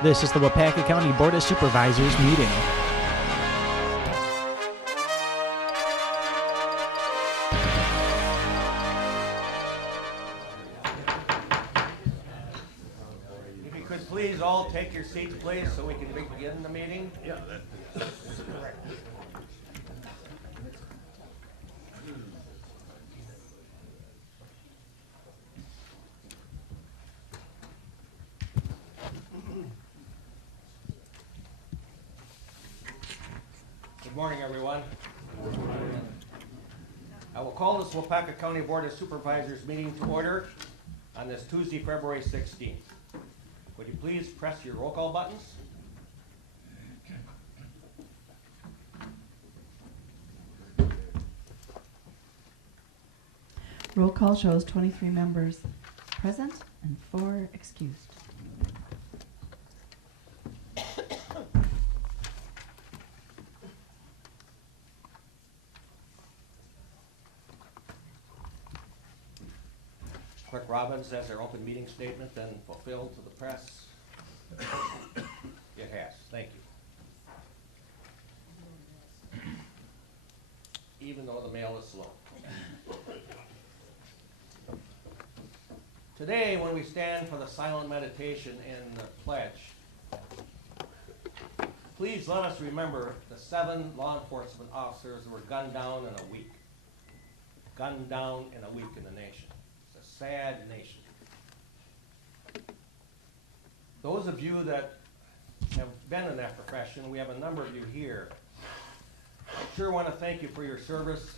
This is the Waupaca County Board of Supervisors meeting. If you could please all take your seats, please, so we can begin the meeting. Yeah, that's correct. Good morning, everyone. Good morning. I will call this Waupaca County Board of Supervisors meeting to order on this Tuesday, February 16th. Would you please press your roll call buttons? Roll call shows 23 members present and 4 excused. Clerk Robbins has her open meeting statement been fulfilled to the press? It has. Thank you. Even though the mail is slow. Today, when we stand for the silent meditation and the pledge, please let us remember the 7 law enforcement officers who were gunned down in a week. Gunned down in a week in the nation. It's a sad nation. Those of you that have been in that profession, we have a number of you here. I sure want to thank you for your service.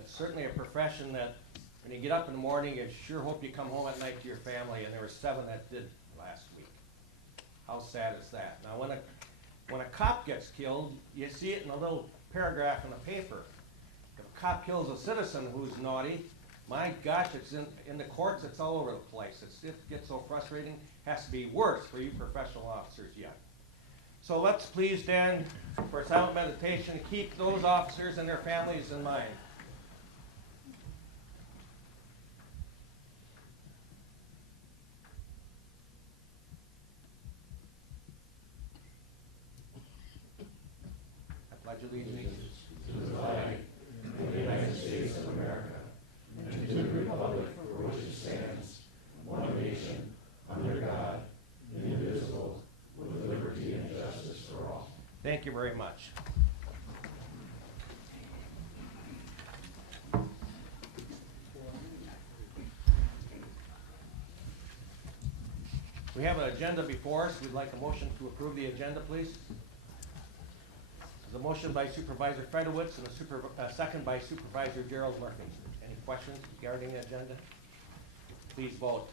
It's certainly a profession that when you get up in the morning, you sure hope you come home at night to your family, and there were 7 that did last week. How sad is that? Now, when a cop gets killed, you see it in a little paragraph in the paper. If a cop kills a citizen who's naughty, my gosh, it's in the courts, it's all over the place. It gets so frustrating. It has to be worse for you professional officers yet. So let's please stand for silent meditation and keep those officers and their families in mind. I pledge allegiance to the flag of the United States of America and to the republic for which it stands, one nation, under God, indivisible, with liberty and justice for all. Thank you very much. We have an agenda before us. We'd like a motion to approve the agenda, please. There's a motion by Supervisor Fedowitz and a second by Supervisor Gerald Murphy. Any questions regarding the agenda? Please vote.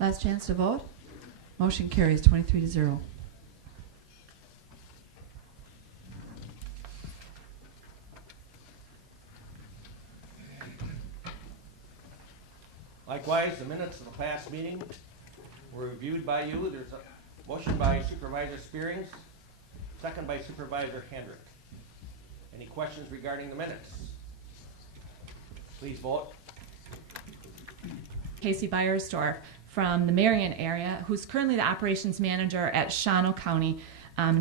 Last chance to vote. Motion carries 23-0. Likewise, the minutes of the past meeting were reviewed by you. There's a motion by Supervisor Spearings, second by Supervisor Hendrick. Any questions regarding the minutes? Please vote. Casey Beiersdorf from the Marion area, who's currently the operations manager at Shawano County.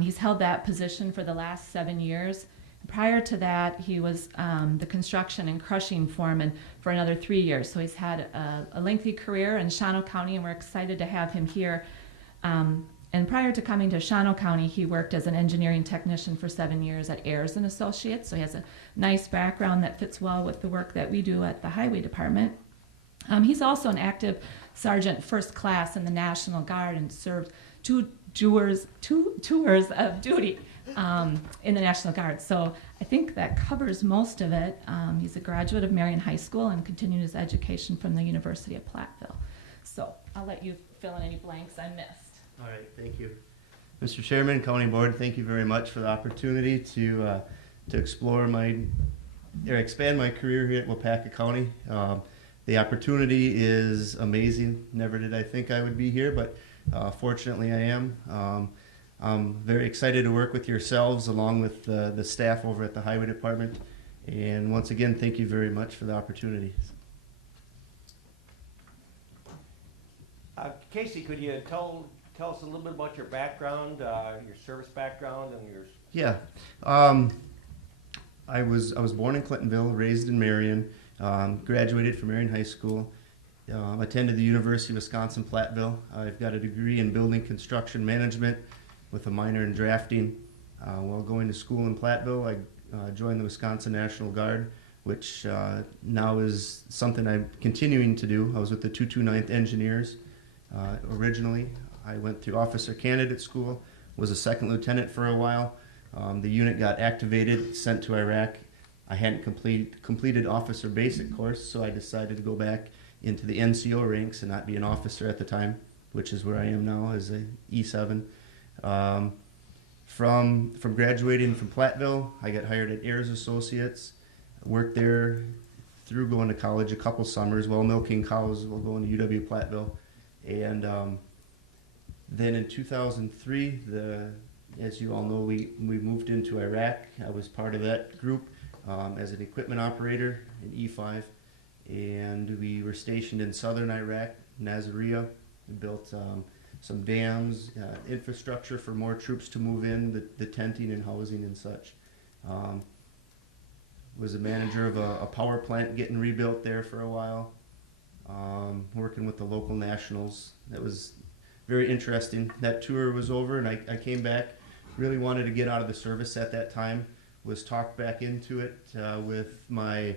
He's held that position for the last 7 years. Prior to that, he was the construction and crushing foreman for another 3 years. So he's had a lengthy career in Shawano County, and we're excited to have him here. And prior to coming to Shawano County, he worked as an engineering technician for 7 years at Ayers & Associates. So he has a nice background that fits well with the work that we do at the Highway Department. He's also an active Sergeant First Class in the National Guard and served two tours of duty in the National Guard. So I think that covers most of it. He's a graduate of Marion High School and continued his education from the University of Platteville. So I'll let you fill in any blanks I missed. All right, thank you. Mr. Chairman, County Board, thank you very much for the opportunity to explore expand my career here at Waupaca County. The opportunity is amazing. Never did I think I would be here, but fortunately I am. I'm very excited to work with yourselves along with the staff over at the Highway Department. And once again, thank you very much for the opportunity. Casey, could you tell us a little bit about your background, your service background, and your... Yeah. I was born in Clintonville, raised in Marion, graduated from Marion High School, attended the University of Wisconsin-Platteville. I've got a degree in building construction management with a minor in drafting. While going to school in Platteville, I joined the Wisconsin National Guard, which now is something I'm continuing to do. I was with the 229th Engineers originally. I went through officer candidate school, was a second lieutenant for a while. The unit got activated, sent to Iraq. I hadn't completed officer basic course, so I decided to go back into the NCO ranks and not be an officer at the time, which is where I am now as a E7. From graduating from Platteville, I got hired at Ayers Associates. Worked there through going to college a couple summers while milking cows while going to UW Platteville. And then in 2003, as you all know, we moved into Iraq. I was part of that group as an equipment operator in E5. And we were stationed in southern Iraq, Nasiriyah. We built some dams, infrastructure for more troops to move in, the tenting and housing and such. Was a manager of a power plant getting rebuilt there for a while, working with the local nationals. That was very interesting. That tour was over and I came back, really wanted to get out of the service at that time, was talked back into it with my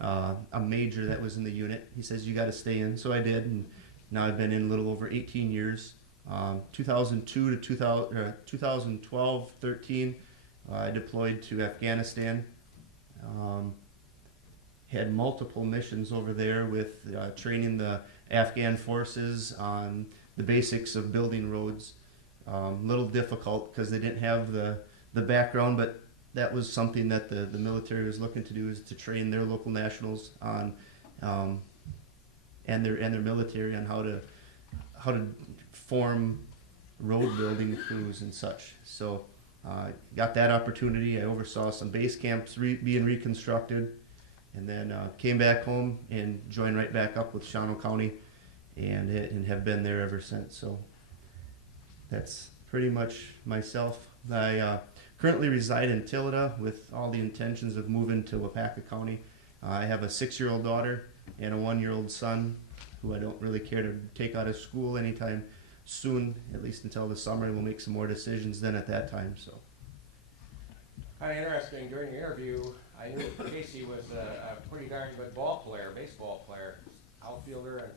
a major that was in the unit. He says, you got to stay in. So I did, and now I've been in a little over 18 years. 2002 to 2012, 13, I deployed to Afghanistan. Had multiple missions over there with training the Afghan forces on the basics of building roads. Little difficult because they didn't have the background, but that was something that the military was looking to do, is to train their local nationals on and their military on how to form road building crews and such. So got that opportunity. I oversaw some base camps being reconstructed, and then came back home and joined right back up with Shawano County, and have been there ever since. So that's pretty much myself. I currently reside in Tillida with all the intentions of moving to Waupaca County. I have a 6-year-old daughter and a 1-year-old son who I don't really care to take out of school anytime soon, at least until the summer. We'll make some more decisions then at that time. So, Kind of interesting, during the interview, I knew Casey was a pretty darn good baseball player, outfielder, and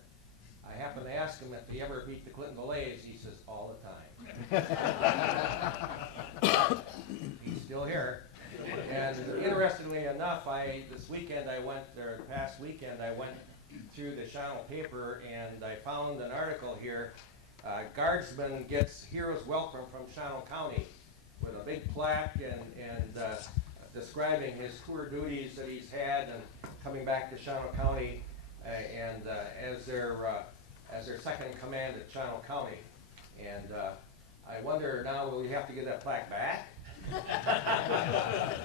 I happened to ask him if he ever beat the Clintonville A's. He says, all the time. He's still here. And interestingly enough, this past weekend, I went through the Shawano paper and I found an article here. Guardsman gets hero's welcome from Shawano County with a big plaque and describing his tour duties that he's had and coming back to Shawano County and as their second in command at Shawano County. And I wonder now, will we have to get that plaque back?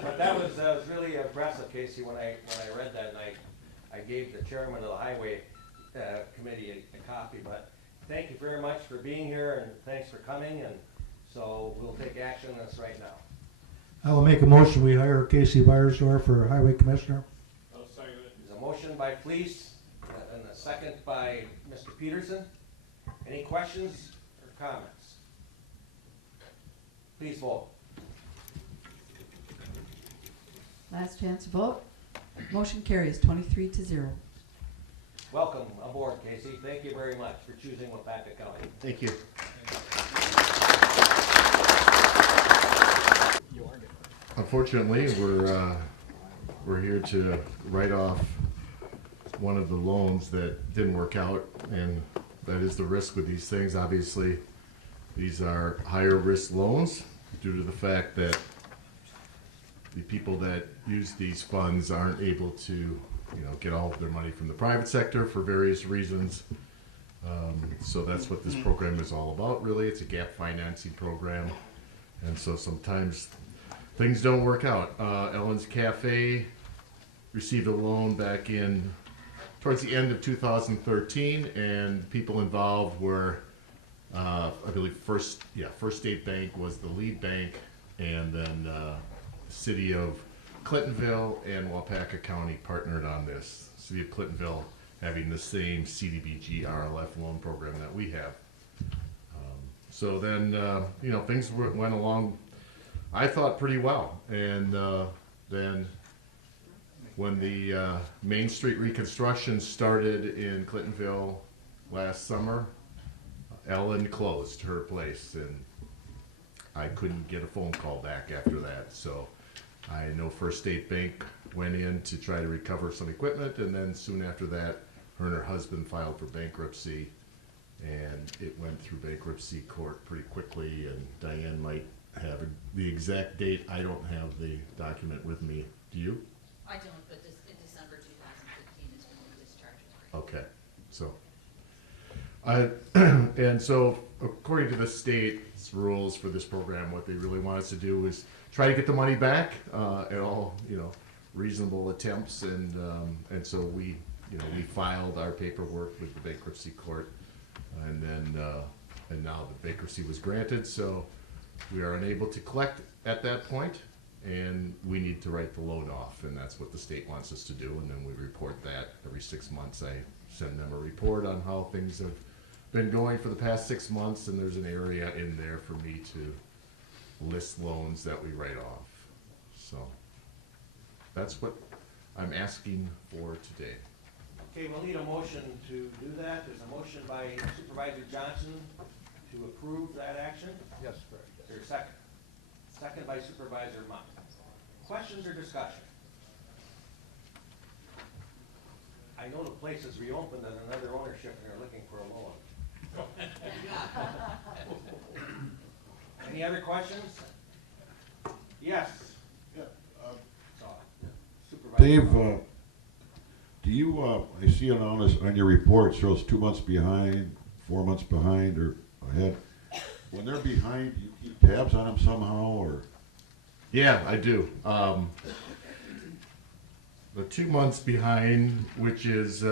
But that was really impressive, Casey, when I read that, and I gave the chairman of the highway committee a copy. But thank you very much for being here, and thanks for coming. And so we'll take action on this right now. I will make a motion. We hire Casey Byersdorf for Highway Commissioner. I'll second it. There's a motion by Fleece and a second by Mr. Peterson. Any questions or comments? Please vote. Last chance to vote. Motion carries 23-0. Welcome aboard, Casey. Thank you very much for choosing Waupaca County. thank you. Unfortunately, we're here to write off one of the loans that didn't work out, and that is the risk with these things. Obviously, these are higher risk loans due to the fact that the people that use these funds aren't able to, get all of their money from the private sector for various reasons. So that's what this program is all about, really. It's a gap financing program, and so sometimes things don't work out. Ellen's Cafe received a loan back in towards the end of 2013, and people involved were, I believe, First State Bank was the lead bank, and then the city of Clintonville and Waupaca County partnered on this. City of Clintonville having the same CDBG RLF loan program that we have. So then, things went along, I thought, pretty well. And then when the Main Street reconstruction started in Clintonville last summer, Ellen closed her place, and I couldn't get a phone call back after that. So I know First State Bank went in to try to recover some equipment, and then soon after that, her and her husband filed for bankruptcy, and it went through bankruptcy court pretty quickly. And Diane might have the exact date. I don't have the document with me. Do you? I don't, but in December 2015 is when the discharge was granted. Okay. And so according to the state's rules for this program, what they really want us to do is try to get the money back at all, reasonable attempts. And so we filed our paperwork with the bankruptcy court, and then and now the bankruptcy was granted, so we are unable to collect at that point, and we need to write the loan off, and that's what the state wants us to do. And then we report that every 6 months. I send them a report on how things have been going for the past 6 months, and there's an area in there for me to list loans that we write off. So that's what I'm asking for today. Okay, we'll need a motion to do that. There's a motion by Supervisor Johnson to approve that action. Yes, correct. Is there a second? Second by Supervisor Mott. Questions or discussion? I know the place is reopened and another ownership, and they're looking for a loan. Any other questions? Yes. Yeah, Supervisor Dave, Mott. do you, I see it on your report, shows 2 months behind, 4 months behind, or ahead. When they're behind, do you keep tabs on them somehow, or? Yeah, I do. The 2 months behind, which is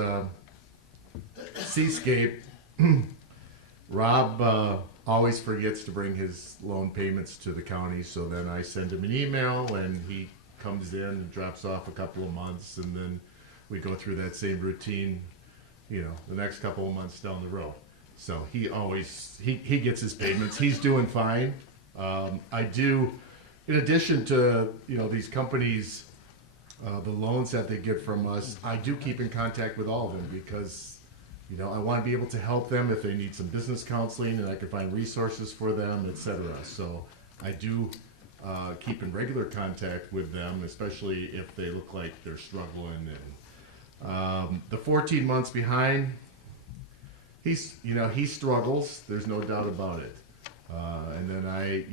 Seascape, Rob always forgets to bring his loan payments to the county, so then I send him an email, and he comes in and drops off a couple of months, and then we go through that same routine, the next couple of months down the road. So he always, he gets his payments. He's doing fine. I do, in addition to, these companies, the loans that they get from us, I do keep in contact with all of them because, I want to be able to help them if they need some business counseling, and I can find resources for them, etc. So I do keep in regular contact with them, especially if they look like they're struggling. And the 14 months behind, he struggles. There's no doubt about it. And then I,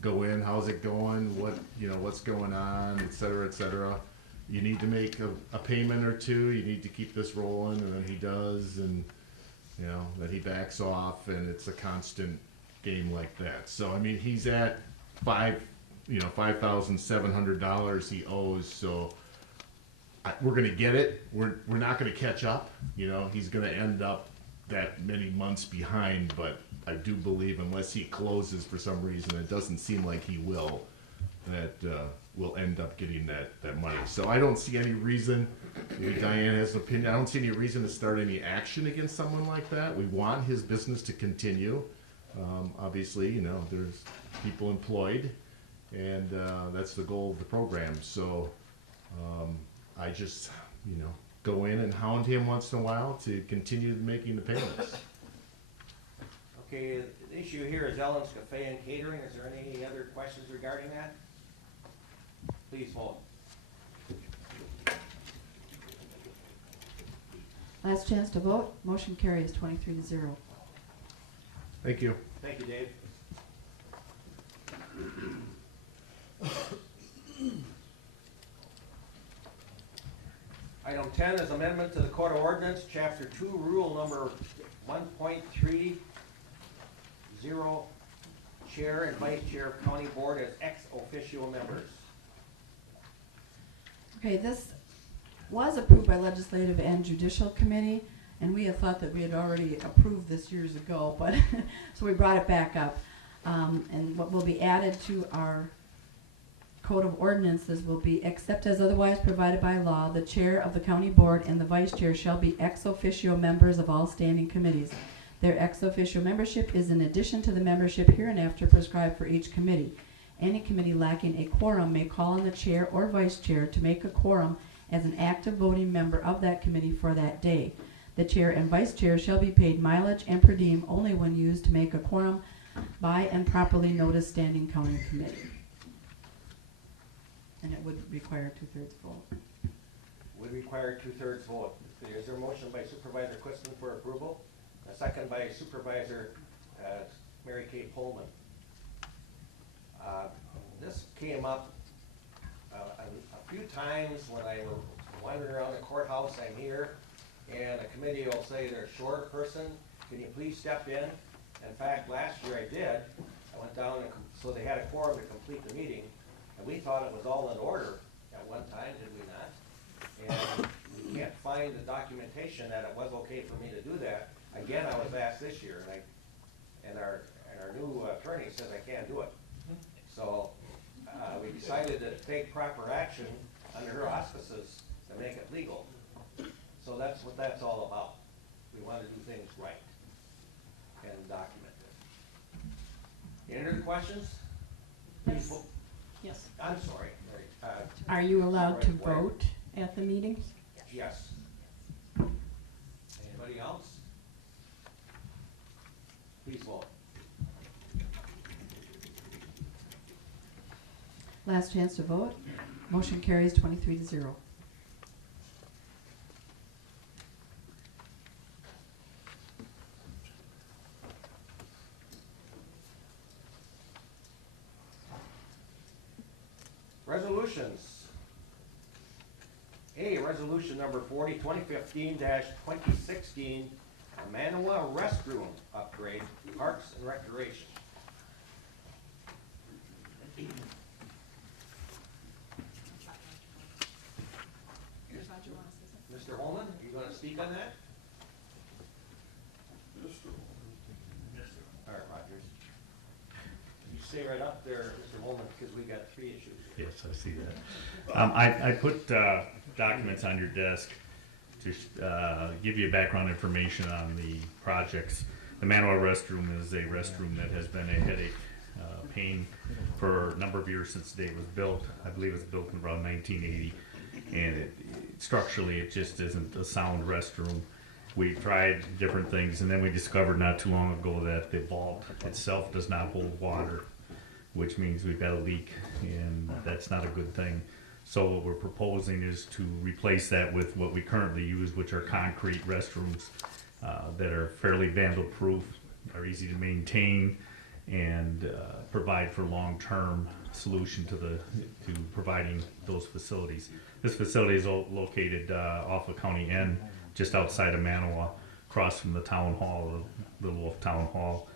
go in. How's it going? What's going on, et cetera, et cetera. You need to make a payment or two. You need to keep this rolling, and then he does, and then he backs off, and it's a constant game like that. So I mean, he's at $5,700 he owes. So we're gonna get it. We're not gonna catch up. He's gonna end up that many months behind. But I do believe, unless he closes for some reason, it doesn't seem like he will, that we'll end up getting that money. So I don't see any reason. Maybe Diane has an opinion. I don't see any reason to start any action against someone like that. We want his business to continue. Obviously, there's people employed, and that's the goal of the program. So I just, go in and hound him once in a while to continue making the payments. Okay, the issue here is Ellen's Cafe and Catering. Is there any other questions regarding that? Please vote. Last chance to vote. Motion carries 23-0. Thank you. Thank you, Dave. Item 10 is amendment to the Code of Ordinance, Chapter 2, Rule Number 1.30, Chair and Vice Chair of County Board as ex officio members. Okay, this was approved by Legislative and Judicial Committee, and we had thought that we had already approved this years ago, but so we brought it back up. And what will be added to our Code of Ordinances will be, except as otherwise provided by law, the chair of the county board and the vice chair shall be ex officio members of all standing committees. Their ex officio membership is in addition to the membership hereinafter prescribed for each committee. Any committee lacking a quorum may call on the chair or vice chair to make a quorum as an active voting member of that committee for that day. The chair and vice chair shall be paid mileage and per diem only when used to make a quorum by and properly noticed standing county committee. And it would require 2/3 vote. Would require 2/3 vote. Is there a motion by Supervisor Quiston for approval? A second by Supervisor Mary Kay Pullman. This came up a few times when I was wandering around the courthouse. I'm here, and a committee will say they're short a person. Can you please step in? In fact, last year I did. I went down, and so they had a quorum to complete the meeting, and we thought it was all in order at one time, did we not? And we can't find the documentation that it was okay for me to do that. Again, I was asked this year, and our new attorney says I can't do it. So we decided to take proper action under her auspices to make it legal. So that's what that's all about. We want to do things right and document it. Any other questions? Yes. Yes. I'm sorry. Are you allowed to Supervisor Ware. vote at the meetings? Yes. Anybody else? Please vote. Last chance to vote. Motion carries 23-0. Resolutions. A, resolution number 40, 2015-2016, Manawa Restroom Upgrade, Parks and Recreation. Mr. Holman, are you gonna speak on that? All right, Rogers. You stay right up there, Mr. Holman, because we got 3 issues. Yes, I see that. I put documents on your desk to give you background information on the projects. The Manawa Restroom is a restroom that has been a headache, pain for a number of years since the day it was built. I believe it was built in around 1980, and structurally it just isn't a sound restroom. We tried different things, and then we discovered not too long ago that the vault itself does not hold water, which means we've got a leak, and that's not a good thing. So what we're proposing is to replace that with what we currently use, which are concrete restrooms that are fairly vandal-proof, are easy to maintain, and provide for long-term solution to providing those facilities. This facility is located off of County N, just outside of Manawa, across from the town hall, the Little Wolf Town Hall.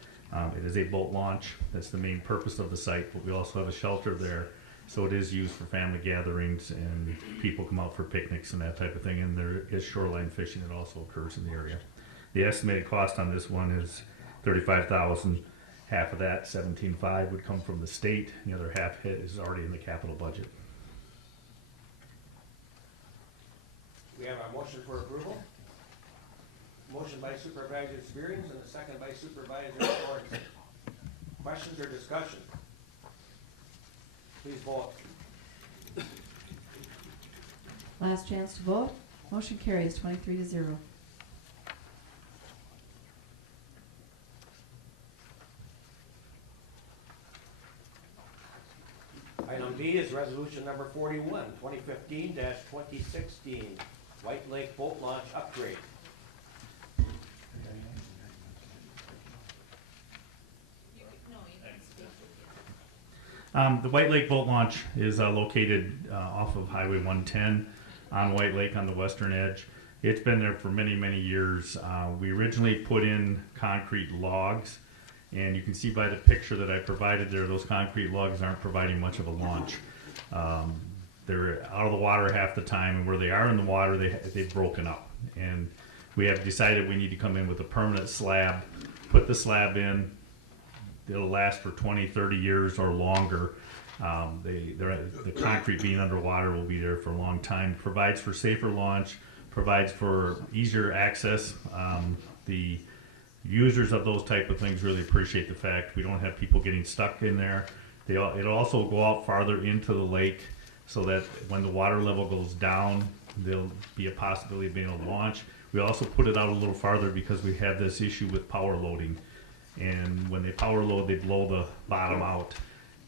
It is a boat launch. That's the main purpose of the site, but we also have a shelter there. So it is used for family gatherings, and people come out for picnics and that type of thing, and there is shoreline fishing that also occurs in the area. The estimated cost on this one is $35,000. Half of that, $17,500, would come from the state. The other half is already in the capital budget. We have a motion for approval. Motion by Supervisor Spearings and a second by Supervisor Sorensen. Questions or discussion? Please vote. Last chance to vote. Motion carries 23-0. Item B is resolution number 41, 2015-2016, White Lake Boat Launch Upgrade. The White Lake Boat Launch is located off of Highway 110 on White Lake on the western edge. It's been there for many, many years. We originally put in concrete logs, and you can see by the picture that I provided there, those concrete logs aren't providing much of a launch. they're out of the water half the time, and where they are in the water, they've broken up. And we have decided we need to come in with a permanent slab, put the slab in. It'll last for 20, 30 years or longer. The concrete being underwater will be there for a long time. Provides for safer launch, provides for easier access. The users of those type of things really appreciate the fact we don't have people getting stuck in there. It'll also go out farther into the lake so that when the water level goes down, there'll be a possibility of being able to launch. We also put it out a little farther because we have this issue with power loading. And when they power load, they blow the bottom out.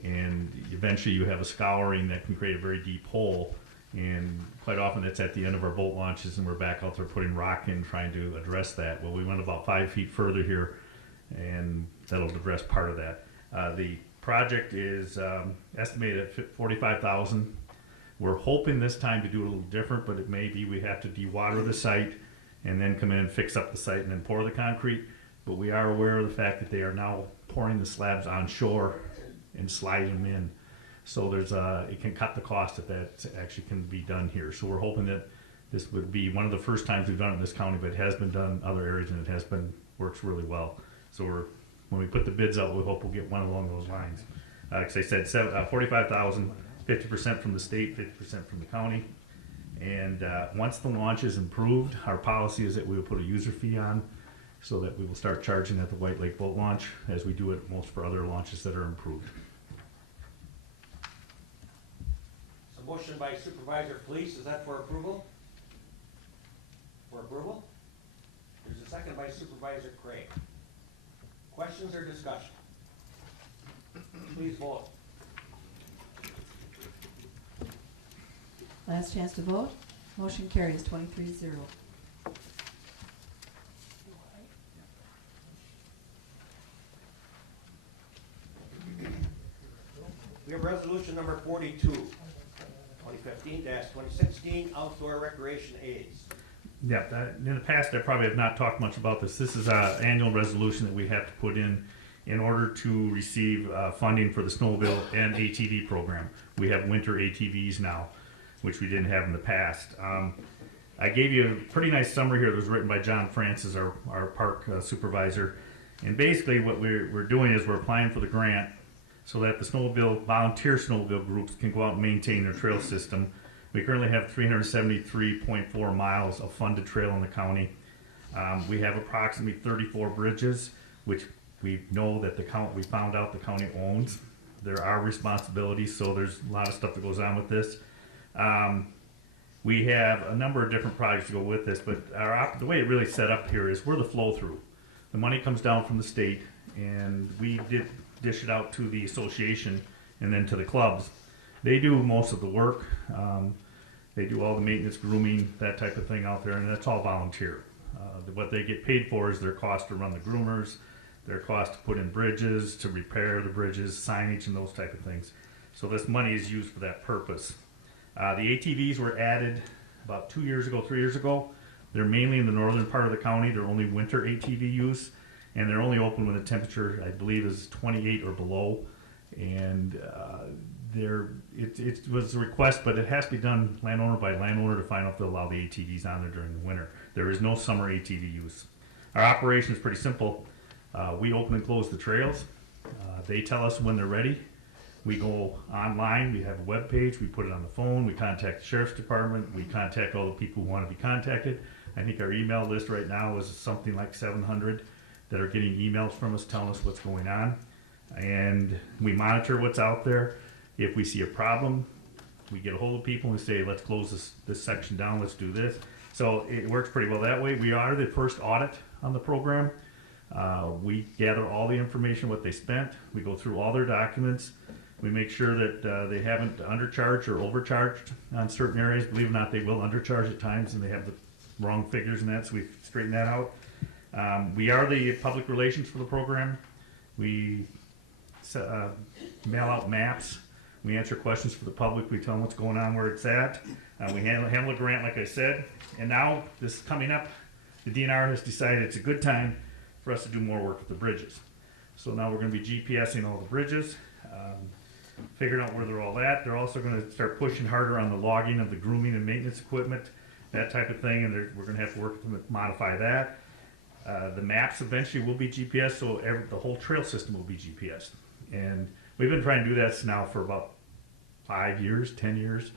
And eventually you have a scouring that can create a very deep hole. And quite often it's at the end of our boat launches and we're back out there putting rock in trying to address that. Well, we went about 5 feet further here and that'll address part of that. The project is estimated at $45,000. We're hoping this time to do it a little different, but it may be we have to dewater the site and then come in and fix up the site and then pour the concrete. But we are aware of the fact that they are now pouring the slabs on shore and sliding them in. So it can cut the cost if that actually can be done here. So we're hoping that this would be one of the first times we've done it in this county, but it has been done in other areas and works really well. So when we put the bids out, we hope we'll get one along those lines. Like I said, $45,000, 50% from the state, 50% from the county. And once the launch is improved, our policy is that we will put a user fee on so that we will start charging at the White Lake Boat Launch as we do it most for other launches that are improved. So motion by Supervisor Fleece, is that for approval? For approval? There's a second by Supervisor Craig. Questions or discussion? Please vote. Last chance to vote. Motion carries 23-0. We have resolution number 42, 2015-2016, outdoor recreation aids. Yeah, in the past I probably have not talked much about this. This is an annual resolution that we have to put in order to receive funding for the snowmobile and ATV program. We have winter ATVs now, which we didn't have in the past. I gave you a pretty nice summary here that was written by John Francis, our park supervisor. And basically what we're doing is we're applying for the grant so that the volunteer snowmobile groups can go out and maintain their trail system. We currently have 373.4 miles of funded trail in the county. We have approximately 34 bridges, which we know that we found out the county owns. There are responsibilities, so there's a lot of stuff that goes on with this. We have a number of different projects to go with this, but the way it really set up here is we're the flow-through. The money comes down from the state, and we dish it out to the association and then to the clubs. They do most of the work. They do all the maintenance, grooming, that type of thing out there, and that's all volunteer. What they get paid for is their cost to run the groomers, their cost to put in bridges, to repair the bridges, signage, and those type of things. So this money is used for that purpose. The ATVs were added about 3 years ago. They're mainly in the northern part of the county. They're only winter ATV use, and they're only open when the temperature, I believe, is 28 or below. And it was a request, but it has to be done landowner by landowner to find out if they'll allow the ATVs on there during the winter. There is no summer ATV use. Our operation is pretty simple. We open and close the trails. They tell us when they're ready. We go online, we have a web page, we put it on the phone, we contact the sheriff's department, we contact all the people who want to be contacted. I think our email list right now is something like 700 that are getting emails from us telling us what's going on. And we monitor what's out there. If we see a problem, we get a hold of people and we say, let's close this section down, let's do this. So it works pretty well that way. We are the first audit on the program. We gather all the information, what they spent. We go through all their documents. We make sure that they haven't undercharged or overcharged on certain areas. Believe it or not, they will undercharge at times and they have the wrong figures and that, so we straighten that out. We are the public relations for the program. We mail out maps. We answer questions for the public. We tell them what's going on, where it's at. We handle a grant, like I said. And now, this is coming up, the DNR has decided it's a good time for us to do more work with the bridges. So now we're going to be GPSing all the bridges. figuring out where they're all at. They're also gonna start pushing harder on the logging of the grooming and maintenance equipment, that type of thing, and we're gonna have to work to modify that. The maps eventually will be GPS, so the whole trail system will be GPS. And we've been trying to do that now for about 5 years, 10 years,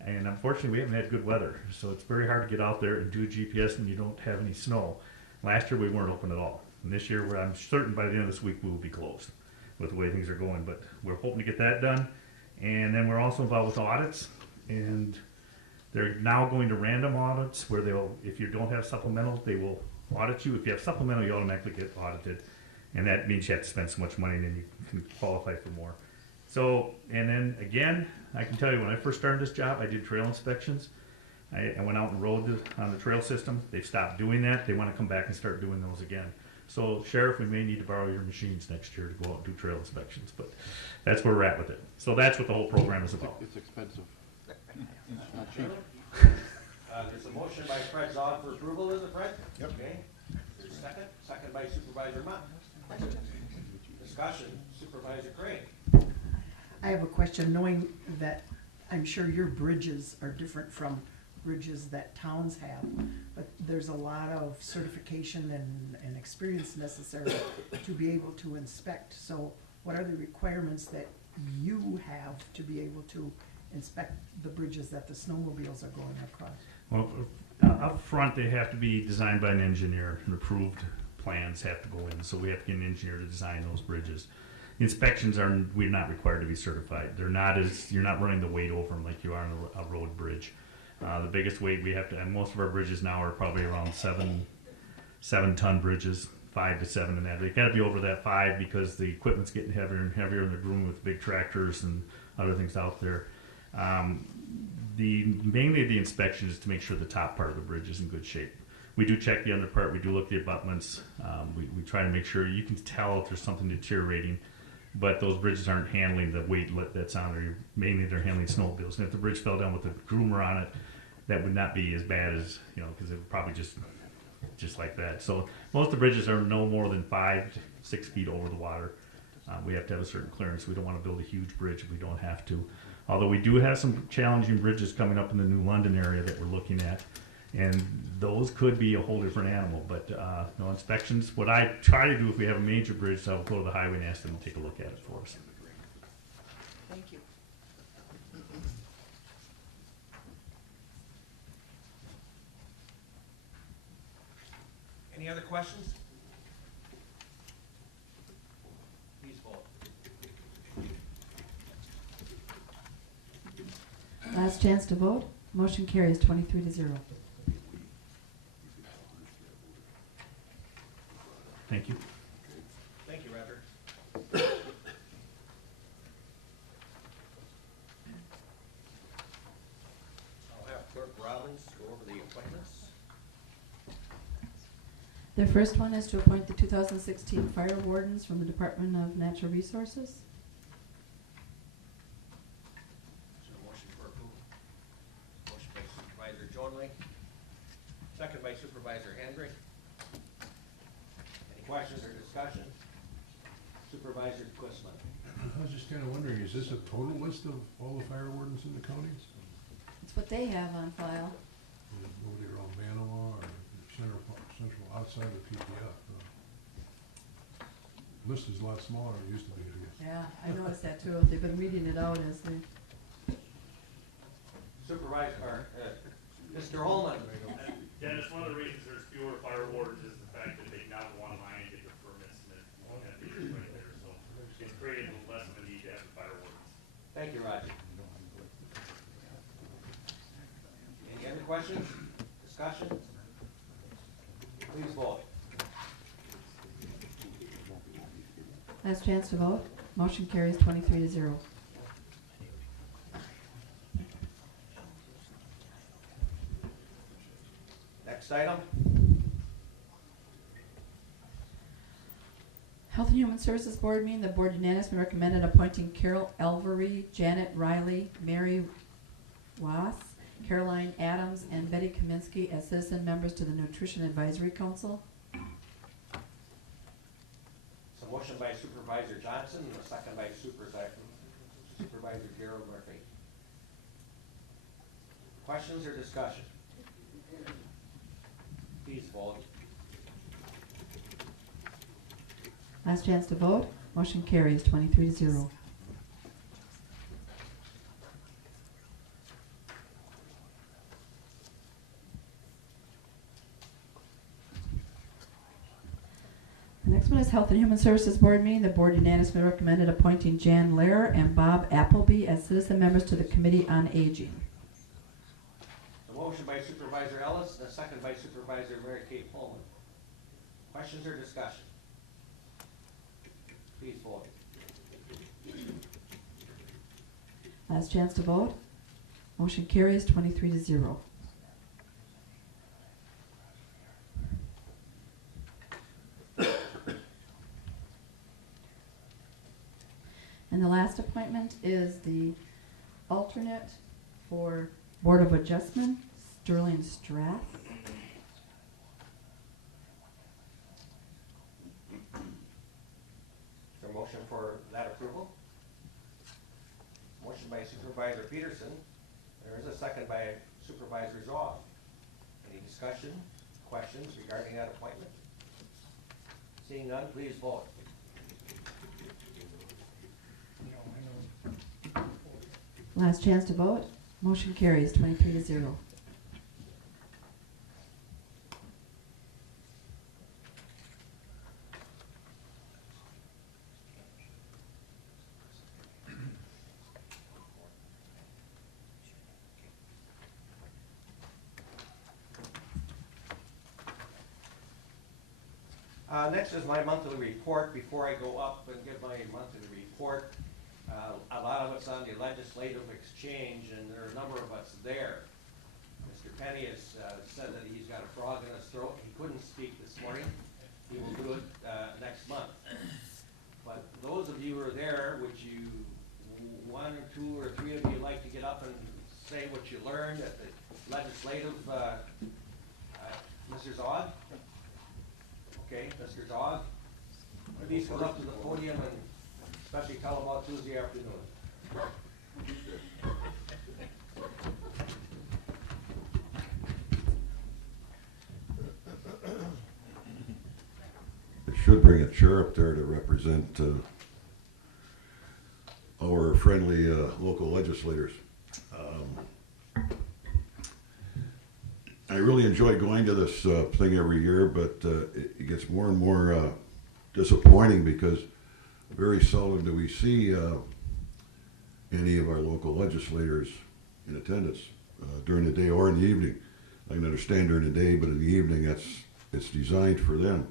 and unfortunately we haven't had good weather. So it's very hard to get out there and do GPS when you don't have any snow. Last year we weren't open at all. And this year I'm certain by the end of this week we will be closed with the way things are going. But we're hoping to get that done. And then we're also involved with audits. And they're now going to random audits where if you don't have supplemental, they will audit you. If you have supplemental, you automatically get audited. And that means you have to spend so much money and then you can qualify for more. So, and then again, I can tell you when I first started this job, I did trail inspections. I went out and rode on the trail system. They've stopped doing that. They want to come back and start doing those again. So, Sheriff, we may need to borrow your machines next year to go out and do trail inspections, but that's where we're at with it. So that's what the whole program is about. It's expensive. It's not cheap. There's a motion by Fred Zog for approval, is it Fred? Yep. Okay. There's a second. Second by Supervisor Mott. Discussion, Supervisor Crane. I have a question, knowing that I'm sure your bridges are different from bridges that towns have, but there's a lot of certification and experience necessary to be able to inspect. So what are the requirements that you have to be able to inspect the bridges that the snowmobiles are going across? Well, up front, they have to be designed by an engineer, and approved plans have to go in. So we have to get an engineer to design those bridges. Inspections we're not required to be certified. You're not running the weight over them like you are on a road bridge. The biggest weight we have to, and most of our bridges now are probably around 7-ton bridges, 5 to 7 and that. They got to be over that 5 because the equipment's getting heavier and heavier, and they're grooming with big tractors and other things out there. Mainly the inspection is to make sure the top part of the bridge is in good shape. We do check the under part. We do look at the abutments. We try to make sure you can tell if there's something deteriorating. But those bridges aren't handling the weight that's on there. Mainly they're handling snowmobiles. And if the bridge fell down with a groomer on it, that would not be as bad as, because it would probably just like that. So most of the bridges are no more than 5 to 6 feet over the water. We have to have a certain clearance. We don't want to build a huge bridge if we don't have to. Although we do have some challenging bridges coming up in the New London area that we're looking at. And those could be a whole different animal, but no inspections. What I try to do if we have a major bridge, I'll go to the highway and ask them to take a look at it for us. Thank you. Any other questions? Please vote. Last chance to vote. Motion carries 23-0. Thank you. Thank you, Roger. I'll have Clerk Robbins go over the appointments. The first one is to appoint the 2016 fire wardens from the Department of Natural Resources. Is there a motion for approval? Motion by Supervisor Jonley, second by Supervisor Hendrick. Any questions or discussion? Supervisor Quisman. I was just kind of wondering, is this a total list of all the fire wardens in the county? It's what they have on file. There's nobody around Manawa or central outside of PPF. List is a lot smaller than it used to be, I guess. Yeah, I noticed that too. They've been reading it out as they. Supervisor, Mr. Holman. Dennis, one of the reasons there's fewer fire wardens is the fact that they now go online and get their permits, and it won't have to be right there. So it's created a little less of a need to have fire wardens. Thank you, Roger. Any other questions? Discussion? Please vote. Last chance to vote. Motion carries 23-0. Next item. Health and Human Services Board meeting. The board unanimously recommended appointing Carol Elvery, Janet Riley, Mary Wass, Caroline Adams, and Betty Kaminsky as citizen members to the Nutrition Advisory Council. So motion by Supervisor Johnson and a second by Supervisor Supervisor Gerald Murphy. Questions or discussion? Please vote. Last chance to vote. Motion carries 23-0. The next one is Health and Human Services Board meeting. The board unanimously recommended appointing Jan Lair and Bob Appleby as citizen members to the Committee on Aging. A motion by Supervisor Ellis and a second by Supervisor Mary Kay Pullman. Questions or discussion? Please vote. Last chance to vote. Motion carries 23-0. And the last appointment is the alternate for Board of Adjustment, Sterling Strath. Is there a motion for that approval? Motion by Supervisor Peterson. There is a second by Supervisor Zog. Any discussion, questions regarding that appointment? Seeing none, please vote. Last chance to vote. Motion carries 23-0. Next is my monthly report. Before I go up and give my monthly report, a lot of it's on the legislative exchange, and there are a number of us there. Mr. Penny has said that he's got a frog in his throat. He couldn't speak this morning. He will do it next month. But those of you who are there, would you, one or two or three of you, like to get up and say what you learned at the legislative, Mr. Zog? Okay, Mr. Zog, please come up to the podium and especially tell them about Tuesday afternoon. I should bring a chair up there to represent our friendly local legislators. I really enjoy going to this thing every year, but it gets more and more disappointing because very seldom do we see any of our local legislators in attendance during the day or in the evening. I can understand during the day, but in the evening, it's designed for them.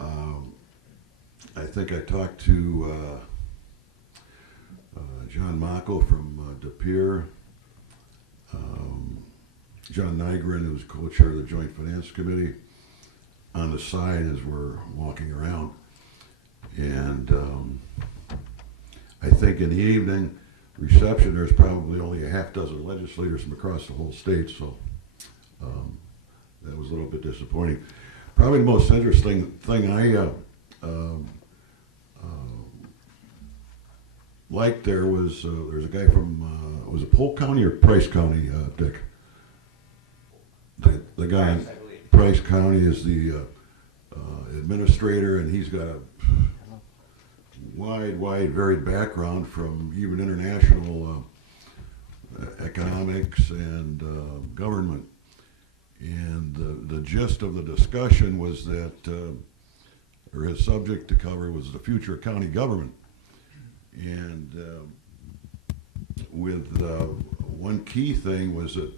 I think I talked to John Mako from De Pere, John Nygren, who's co-chair of the Joint Finance Committee, on the side as we're walking around. And I think in the evening reception, there's probably only a half dozen legislators from across the whole state, so that was a little bit disappointing. Probably the most interesting thing I liked there was there's a guy from, was it Polk County or Price County, Dick? The guy in Price County is the administrator, and he's got a wide, varied background from even international economics and government. And the gist of the discussion was that, or his subject to cover was the future of county government. And with one key thing was that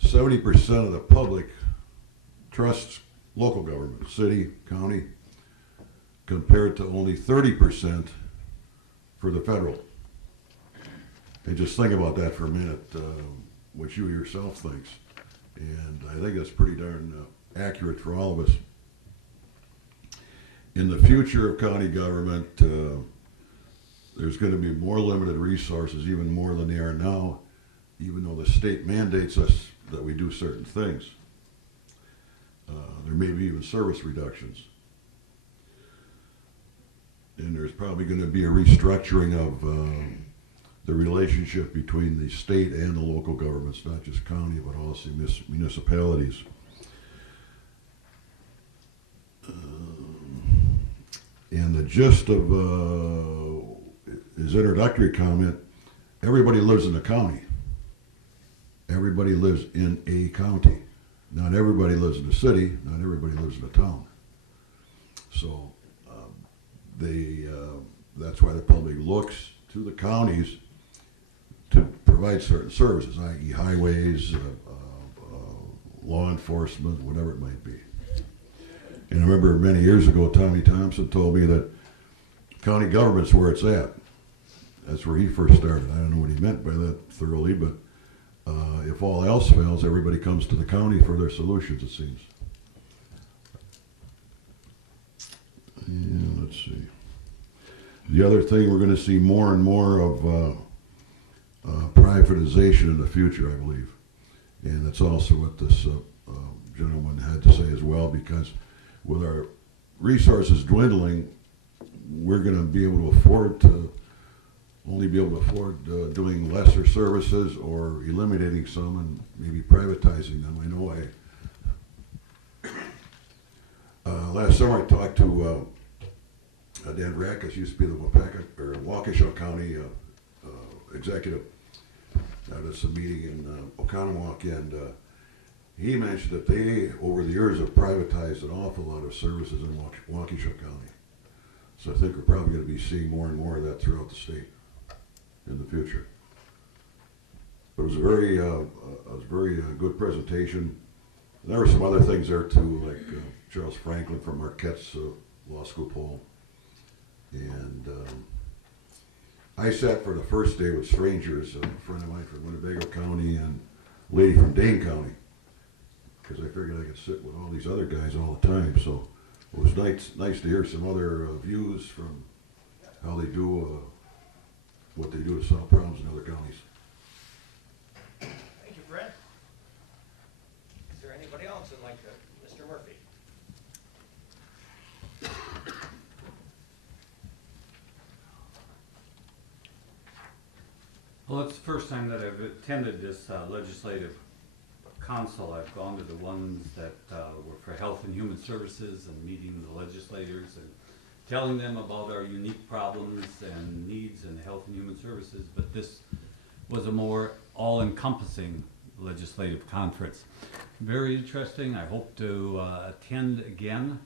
70% of the public trusts local government, city, county, compared to only 30% for the federal. And just think about that for a minute, what you yourself thinks. And I think that's pretty darn accurate for all of us. In the future of county government, there's going to be more limited resources, even more than they are now, even though the state mandates us that we do certain things. There may be even service reductions. And there's probably going to be a restructuring of the relationship between the state and the local governments, not just county, but also municipalities. And the gist of his introductory comment, everybody lives in a county. Everybody lives in a county. Not everybody lives in a city, not everybody lives in a town. So that's why the public looks to the counties to provide certain services, i.e. highways, law enforcement, whatever it might be. And I remember many years ago, Tommy Thompson told me that county government's where it's at. That's where he first started. I don't know what he meant by that thoroughly, but if all else fails, everybody comes to the county for their solutions, it seems. Yeah, let's see. The other thing, we're going to see more and more of privatization in the future, I believe. And that's also what this gentleman had to say as well, because with our resources dwindling, we're going to be able to afford to doing lesser services or eliminating some and maybe privatizing them. I know last summer I talked to Dan Vrackus, used to be the Waukesha County executive, at a meeting in Oconomowoc, and he mentioned that they, over the years, have privatized an awful lot of services in Waukesha County. So I think we're probably going to be seeing more and more of that throughout the state in the future. But it was a very good presentation. And there were some other things there too, like Charles Franklin from Marquette's law school poll. And I sat for the first day with strangers, a friend of mine from Winnebago County and a lady from Dane County, because I figured I could sit with all these other guys all the time. So it was nice to hear some other views from how they do what they do to solve problems in other counties. Thank you, Fred. Is there anybody else that'd like to? Mr. Murphy. Well, it's the first time that I've attended this legislative council. I've gone to the ones that were for Health and Human Services and meeting the legislators and telling them about our unique problems and needs in Health and Human Services, but this was a more all-encompassing legislative conference. Very interesting. I hope to attend again.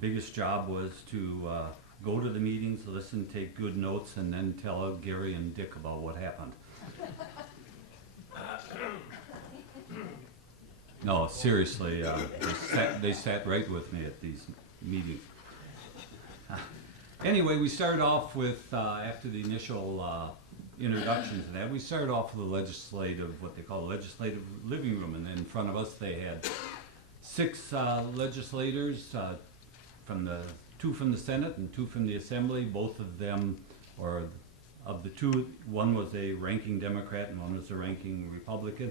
Biggest job was to go to the meetings, listen, take good notes, and then tell Gary and Dick about what happened. No, seriously, they sat right with me at these meetings. Anyway, we started off with, after the initial introduction to that, we started off with a legislative, what they call legislative living room, and in front of us they had 6 legislators, two from the Senate and 2 from the Assembly. Both of them, or of the 2, one was a ranking Democrat and one was a ranking Republican.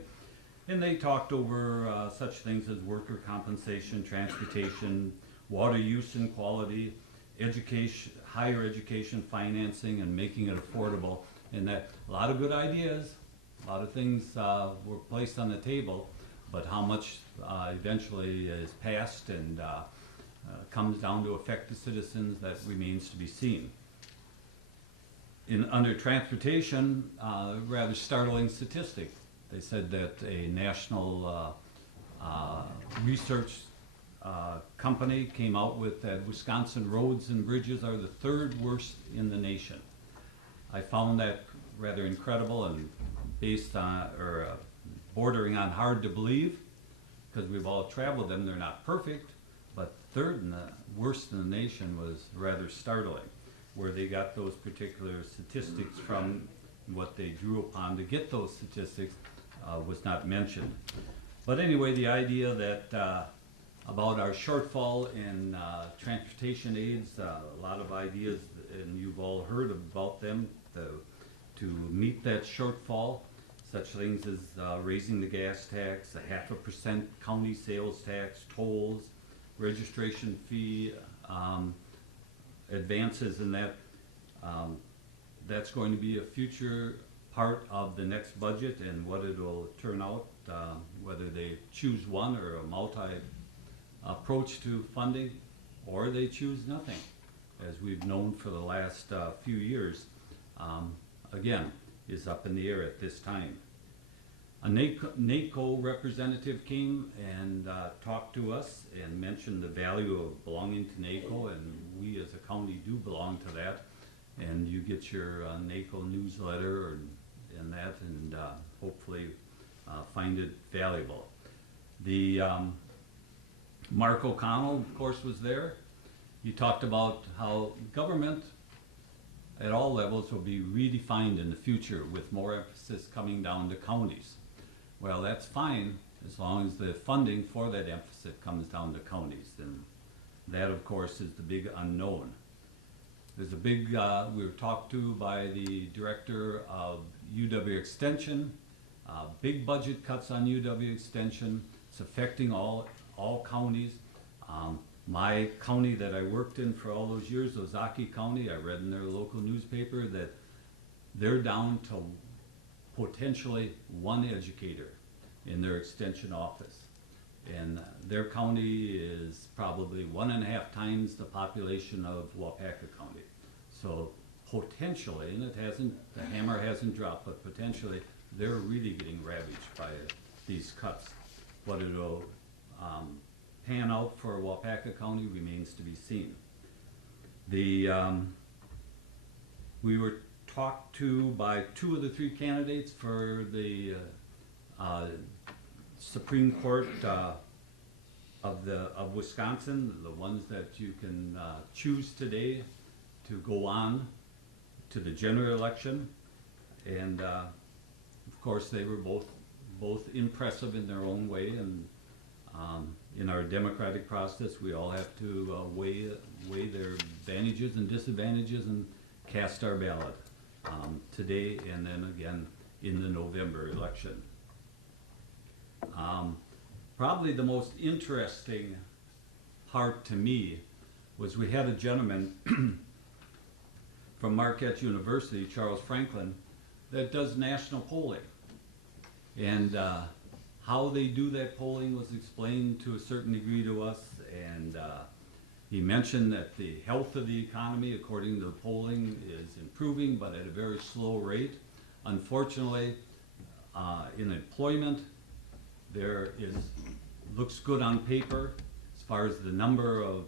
And they talked over such things as worker compensation, transportation, water use and quality, education, higher education financing, and making it affordable. And that a lot of good ideas, a lot of things were placed on the table, but how much eventually is passed and comes down to affect the citizens, that remains to be seen. Under transportation, rather startling statistic. They said that a national research company came out with that Wisconsin roads and bridges are the 3rd worst in the nation. I found that rather incredible and based on, or bordering on hard to believe, because we've all traveled them. They're not perfect, but 3rd and the worst in the nation was rather startling. Where they got those particular statistics from, what they drew upon to get those statistics, was not mentioned. But anyway, the idea that about our shortfall in transportation aids, a lot of ideas, and you've all heard about them, to meet that shortfall, such things as raising the gas tax, a 0.5% county sales tax, tolls, registration fee, advances in that. that's going to be a future part of the next budget and what it'll turn out, whether they choose one or a multi-approach to funding, or they choose nothing, as we've known for the last few years, again, is up in the air at this time. A NACO representative came and talked to us and mentioned the value of belonging to NACO, and we as a county do belong to that. And you get your NACO newsletter and that, and hopefully find it valuable. The Mark O'Connell, of course, was there. He talked about how government at all levels will be redefined in the future with more emphasis coming down to counties. Well, that's fine as long as the funding for that emphasis comes down to counties. And that, of course, is the big unknown. There's a big, we were talked to by the director of UW Extension, big budget cuts on UW Extension. It's affecting all counties. My county that I worked in for all those years, Ozaki County, I read in their local newspaper that they're down to potentially one educator in their extension office. And their county is probably 1.5 times the population of Waupaca County. So potentially, and it hasn't, the hammer hasn't dropped, but potentially they're really getting ravaged by these cuts. What it'll pan out for Waupaca County remains to be seen. The we were talked to by 2 of the 3 candidates for the Supreme Court of Wisconsin, the ones that you can choose today to go on to the general election, and of course they were both impressive in their own way. And in our democratic process, we all have to weigh their advantages and disadvantages and cast our ballot today and then again in the November election. Probably the most interesting part to me was we had a gentleman from Marquette University, Charles Franklin, that does national polling. And how they do that polling was explained to a certain degree to us, and he mentioned that the health of the economy, according to the polling, is improving, but at a very slow rate. Unfortunately, in employment, looks good on paper as far as the number of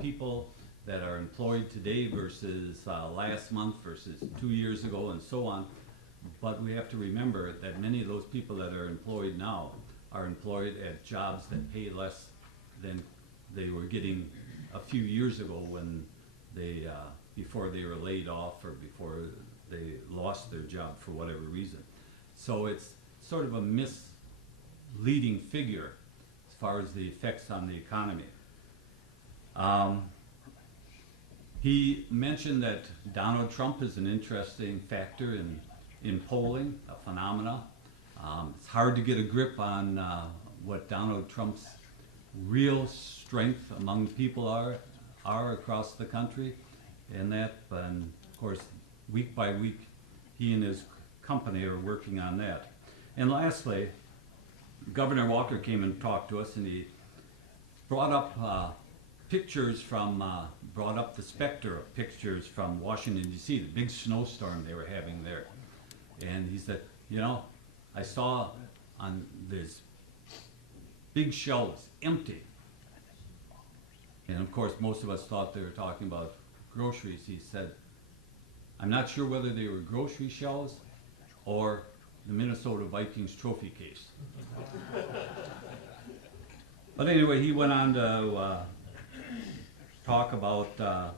people that are employed today versus last month versus 2 years ago and so on. But we have to remember that many of those people that are employed now are employed at jobs that pay less than they were getting a few years ago when they, before they were laid off or before they lost their job for whatever reason. So it's sort of a misleading figure as far as the effects on the economy. He mentioned that Donald Trump is an interesting factor in polling, a phenomena. It's hard to get a grip on what Donald Trump's real strength among people are across the country, and that, and of course, week by week, he and his company are working on that. And lastly, Governor Walker came and talked to us, and he brought up pictures from, brought up the specter of pictures from Washington, D.C., the big snowstorm they were having there. And he said, you know, I saw on these big shelves, empty. And of course, most of us thought they were talking about groceries. He said, I'm not sure whether they were grocery shelves or the Minnesota Vikings trophy case. But anyway, he went on to talk about the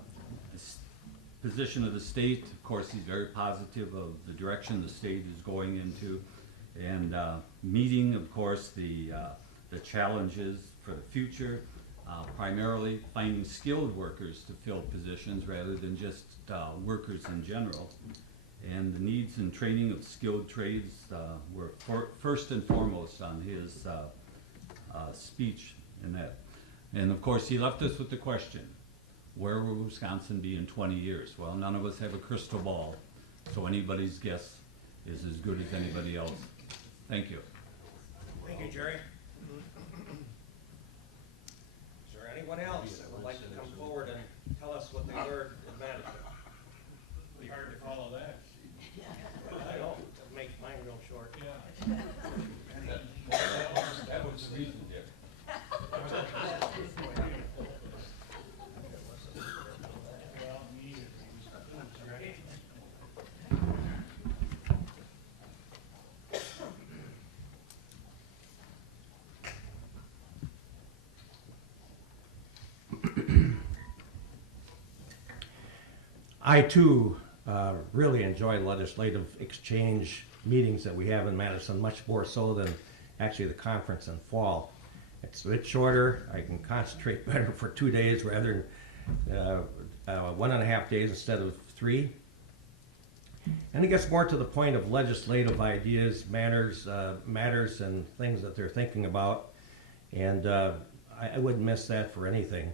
position of the state. Of course, he's very positive of the direction the state is going into, and meeting, of course, the challenges for the future, primarily finding skilled workers to fill positions rather than just workers in general. And the needs and training of skilled trades were first and foremost on his speech in that. And of course, he left us with the question, where will Wisconsin be in 20 years? Well, none of us have a crystal ball, So anybody's guess is as good as anybody else. Thank you. Thank you, Jerry. Is there anyone else that would like to come forward and tell us what they learned in Madison? Be hard to follow that. I know, that makes mine real short. Yeah. That was the reason, Dick. I too really enjoy legislative exchange meetings that we have in Madison, much more so than actually the conference in fall. It's a bit shorter. I can concentrate better for 2 days rather than 1.5 days instead of 3. And it gets more to the point of legislative ideas, matters, and things that they're thinking about. And I wouldn't miss that for anything.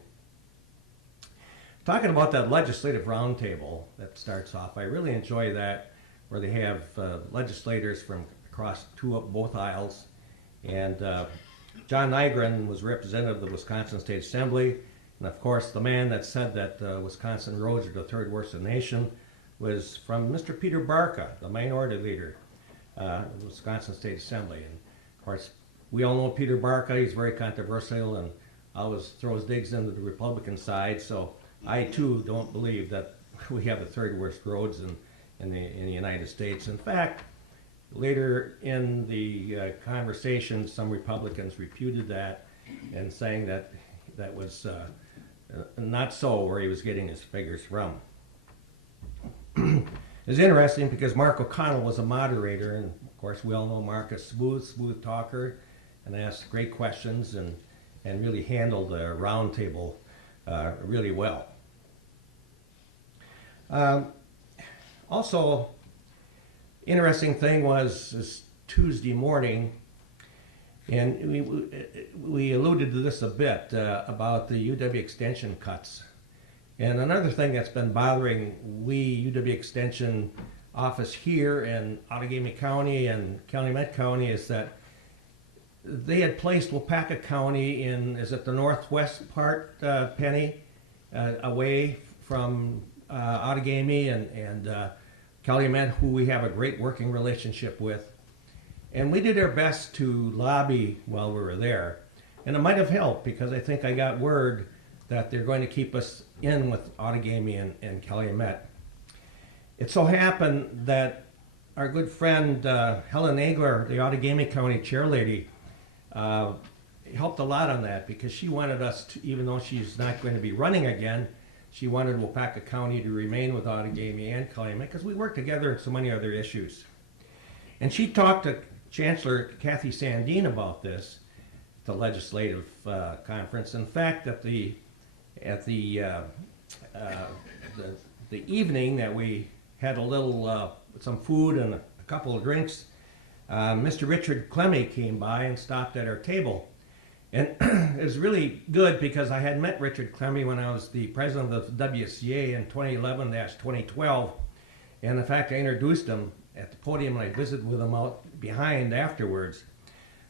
Talking about that legislative roundtable that starts off, I really enjoy that, where they have legislators from across both aisles. And John Nygren was representative of the Wisconsin State Assembly. And of course, the man that said that Wisconsin roads are the third worst in the nation was from Mr. Peter Barca, the minority leader of the Wisconsin State Assembly. And of course, we all know Peter Barca. He's very controversial and always throws digs into the Republican side. So I too don't believe that we have the third worst roads in the United States. In fact, later in the conversation, some Republicans refuted that and saying that that was not so, where he was getting his figures from. It's interesting because Mark O'Connell was a moderator, and of course we all know Mark is smooth talker, and asked great questions and really handled the roundtable really well. Also, interesting thing was this Tuesday morning, and we alluded to this a bit about the UW Extension cuts. And another thing that's been bothering UW Extension office here in Outagamie County and Calumet County is that they had placed Waupaca County in, is it the northwest part, Penny, away from Outagamie and Calumet, who we have a great working relationship with. And we did our best to lobby while we were there. And it might have helped because I think I got word that they're going to keep us in with Outagamie and Calumet. It so happened that our good friend Helen Nagler, the Outagamie County chairlady, helped a lot on that because she wanted us to, even though she's not going to be running again, she wanted Waupaca County to remain with Outagamie and Calumet because we work together on so many other issues. And she talked to Chancellor Kathy Sandine about this, the legislative conference. In fact, at the evening that we had a little some food and a couple of drinks, Mr. Richard Clemmy came by and stopped at our table. And it was really good because I had met Richard Clemmy when I was the president of the WCA in 2011-2012. And in fact, I introduced him at the podium and I visited with him out behind afterwards.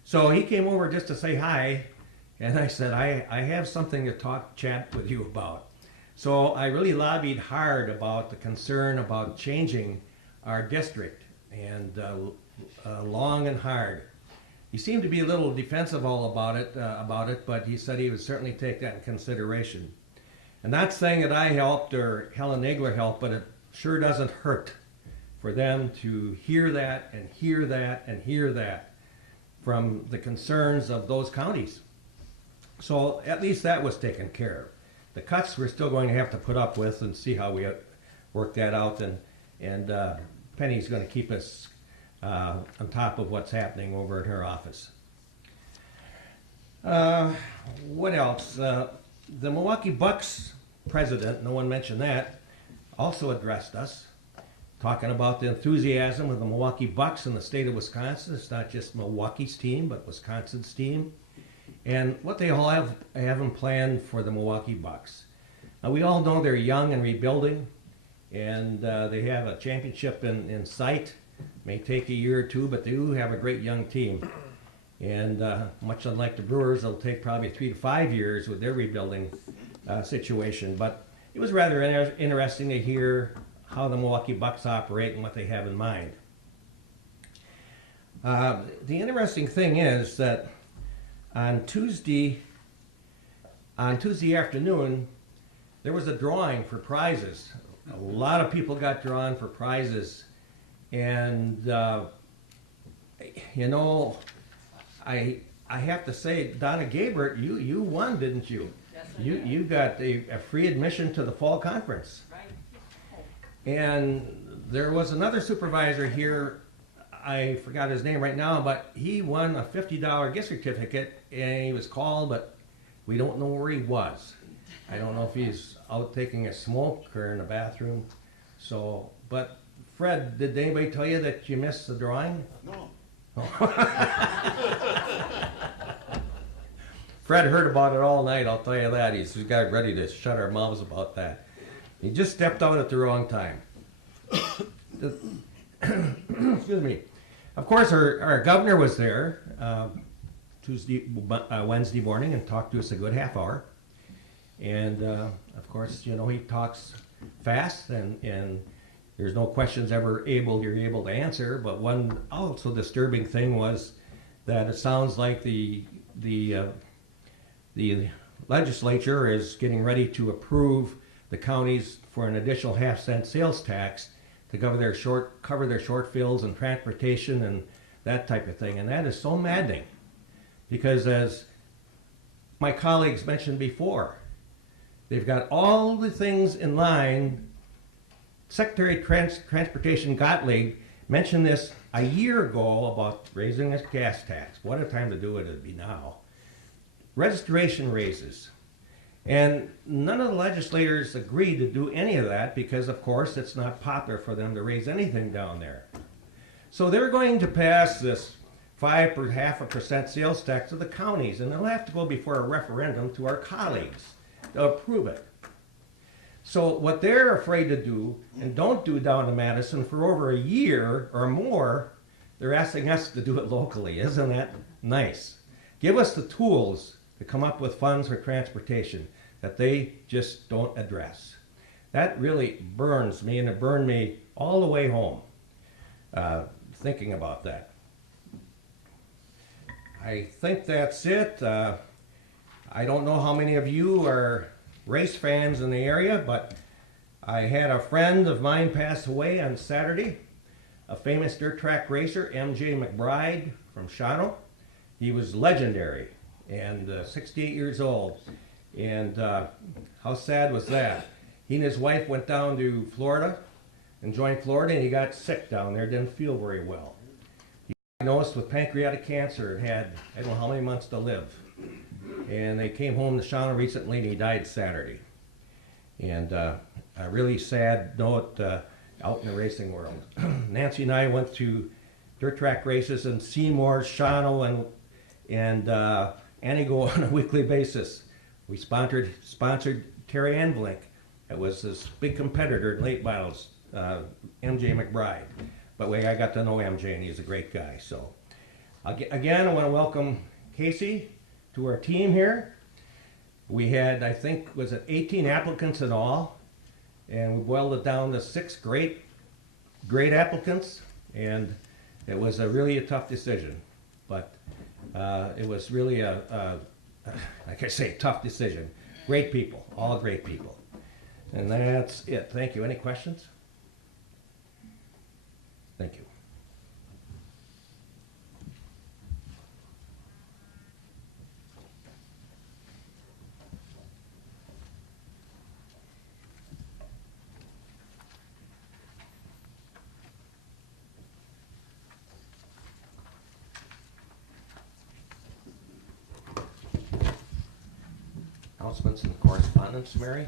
So he came over just to say hi. And I said, I have something to chat with you about. So I really lobbied hard about the concern about changing our district, and long and hard. He seemed to be a little defensive about it, but he said he would certainly take that in consideration. And not saying that I helped or Helen Nagler helped, but it sure doesn't hurt for them to hear that and hear that and hear that from the concerns of those counties. So at least that was taken care of. The cuts we're still going to have to put up with and see how we work that out. And Penny's going to keep us on top of what's happening over at her office. What else? The Milwaukee Bucks president, no one mentioned that, also addressed us, talking about the enthusiasm of the Milwaukee Bucks in the state of Wisconsin. It's not just Milwaukee's team, but Wisconsin's team, and what they all have in plan for the Milwaukee Bucks. Now, we all know they're young and rebuilding, And they have a championship in sight. May take a year or two, but they do have a great young team. And much unlike the Brewers, it'll take probably 3 to 5 years with their rebuilding situation. But it was rather interesting to hear how the Milwaukee Bucks operate and what they have in mind. The interesting thing is that on Tuesday afternoon, there was a drawing for prizes. A lot of people got drawn for prizes, and you know, I have to say, Donna Gabert, you won, didn't you? Yes, You got a free admission to the fall conference. Right. And there was another supervisor here, I forgot his name right now, but he won a $50 gift certificate, and he was called, but we don't know where he was. I don't know if he's out taking a smoke or in the bathroom. So, but Fred, did anybody tell you that you missed the drawing? No. Fred heard about it all night, I'll tell you that. He's got ready to shut our mouths about that. He just stepped out at the wrong time. Excuse me. Of course, our governor was there Wednesday morning and talked to us a good half hour. And of course, you know, he talks fast, and there's no questions you're able to answer. But one also disturbing thing was that it sounds like the legislature is getting ready to approve the counties for an additional half-cent sales tax to cover their shortfalls and transportation and that type of thing. And that is so maddening, because as my colleagues mentioned before, they've got all the things in line. Secretary of Transportation Gottlieb mentioned this a year ago about raising this gas tax. What a time to do it would be now. Registration raises. And none of the legislators agreed to do any of that because, of course, it's not popular for them to raise anything down there. So they're going to pass this 5.5% sales tax to the counties, and they'll have to go before a referendum to our colleagues to approve it. So what they're afraid to do, and don't do down in Madison for over a year or more, they're asking us to do it locally. Isn't that nice? Give us the tools to come up with funds for transportation that they just don't address. That really burns me, and it burned me all the way home thinking about that. I think that's it. I don't know how many of you are race fans in the area, but I had a friend of mine pass away on Saturday, a famous dirt track racer, M.J. McBride from Shawano. He was legendary and 68 years old. And how sad was that? He and his wife went down to Florida and joined Florida, and he got sick down there, didn't feel very well. He was diagnosed with pancreatic cancer and had, I don't know how many months to live. And they came home to Shawano recently, and he died Saturday. And a really sad note out in the racing world. Nancy and I went to dirt track races in Seymour, Shawano, and Antigo on a weekly basis. We sponsored Terry Anblink. It was this big competitor in late models, MJ McBride. But I got to know MJ, and he's a great guy. So again, I want to welcome Casey to our team here. We had, I think, was it 18 applicants in all, and we boiled it down to 6 great applicants, and it was really a tough decision. But it was really like I say, tough decision. Great people, all great people. And that's it. Thank you. Any questions? Thank you. Announcements and correspondence, Mary?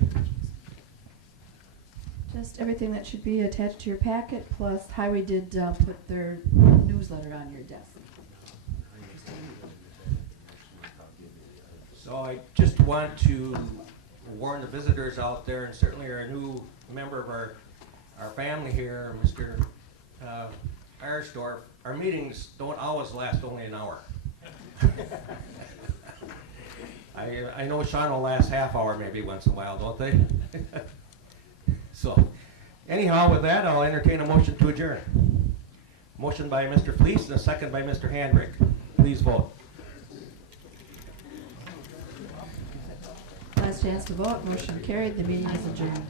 Just everything that should be attached to your packet, plus Highway did put their newsletter on your desk. So I just want to warn the visitors out there, and certainly our new member of our our family here, Mr. Eiersdorf, our meetings don't always last only an hour. I know Sean will last half hour maybe once in a while, don't they? So, anyhow, with that, I'll entertain a motion to adjourn. Motion by Mr. Fleece and a second by Mr. Handrick. Please vote. Last chance to vote, motion carried, the meeting is adjourned.